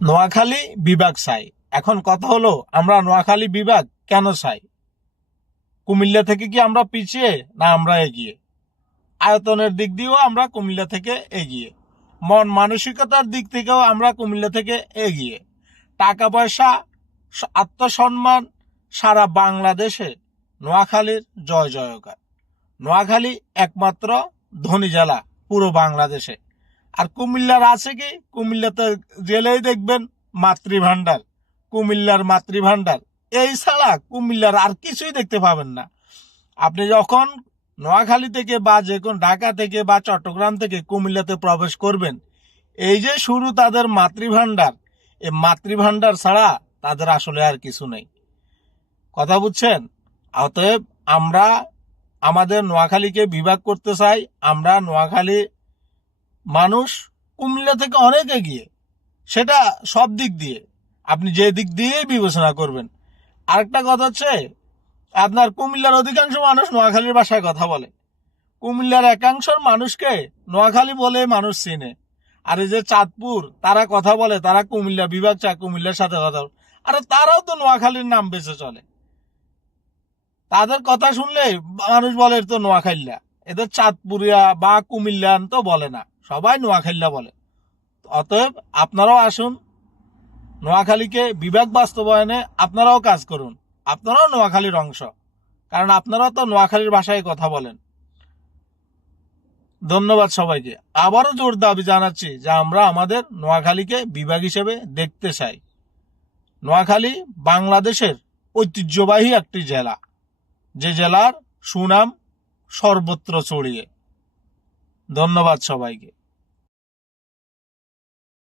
নোয়াখালী বিভাগ চাই। এখন কথা হলো, আমরা নোয়াখালী বিভাগ কেন চাই? কুমিল্লা থেকে কি আমরা পিছিয়ে, না আমরা এগিয়ে? আয়তনের দিক দিয়েও আমরা কুমিল্লা থেকে এগিয়ে, মন মানসিকতার দিক থেকেও আমরা কুমিল্লা থেকে এগিয়ে, টাকা পয়সা, আত্মসম্মান, সারা বাংলাদেশে নোয়াখালীর জয় জয়কার। নোয়াখালী একমাত্র ধনী জেলা পুরো বাংলাদেশে। আর কুমিল্লার আছে কি? কুমিল্লাতে জেলেই দেখবেন মাতৃভান্ডার, কুমিল্লার মাতৃভান্ডার। এই ছাড়া কুমিল্লার আর কিছুই দেখতে পাবেন না। আপনি যখন নোয়াখালী থেকে বা যে কোন ঢাকা থেকে বা চট্টগ্রাম থেকে কুমিল্লাতে প্রবেশ করবেন, এই যে শুরু তাদের মাতৃভান্ডার, এই মাতৃভান্ডার ছাড়া তাদের আসলে আর কিছু নেই। কথা বুঝছেন? অতএব আমরা আমাদের নোয়াখালীকে বিভাগ করতে চাই। আমরা নোয়াখালী মানুষ কুমিল্লা থেকে অনেক এগিয়ে, সেটা সব দিক দিয়ে, আপনি যে দিক দিয়েই বিবেচনা করবেন। আরেকটা কথা হচ্ছে, আপনার কুমিল্লার অধিকাংশ মানুষ নোয়াখালীর ভাষায় কথা বলে। কুমিল্লার একাংশ মানুষকে নোয়াখালী বলে মানুষ চিনে। আর এই যে চাঁদপুর, তারা কথা বলে তারা কুমিল্লা বিভাগ চায়, কুমিল্লার সাথে কথা বলে। আরে তারাও তো নোয়াখালীর নাম বেঁচে চলে। তাদের কথা শুনলে মানুষ বলে তো নোয়াখাইল্লা, এদের চাঁদপুরিয়া বা কুমিল্লান তো বলে না, সবাই নোয়াখাইল্লা বলে। অতএব আপনারাও আসুন, নোয়াখালীকে বিভাগ বাস্তবায়নে আপনারাও কাজ করুন। আপনারাও নোয়াখালীর অংশ, কারণ আপনারাও তো নোয়াখালীর ভাষায় কথা বলেন। ধন্যবাদ সবাইকে। আবারও জোর দাবি জানাচ্ছি যে আমরা আমাদের নোয়াখালীকে বিভাগ হিসেবে দেখতে চাই। নোয়াখালী বাংলাদেশের ঐতিহ্যবাহী একটি জেলা, যে জেলার সুনাম সর্বত্র ছড়িয়ে। ধন্যবাদ সবাইকে।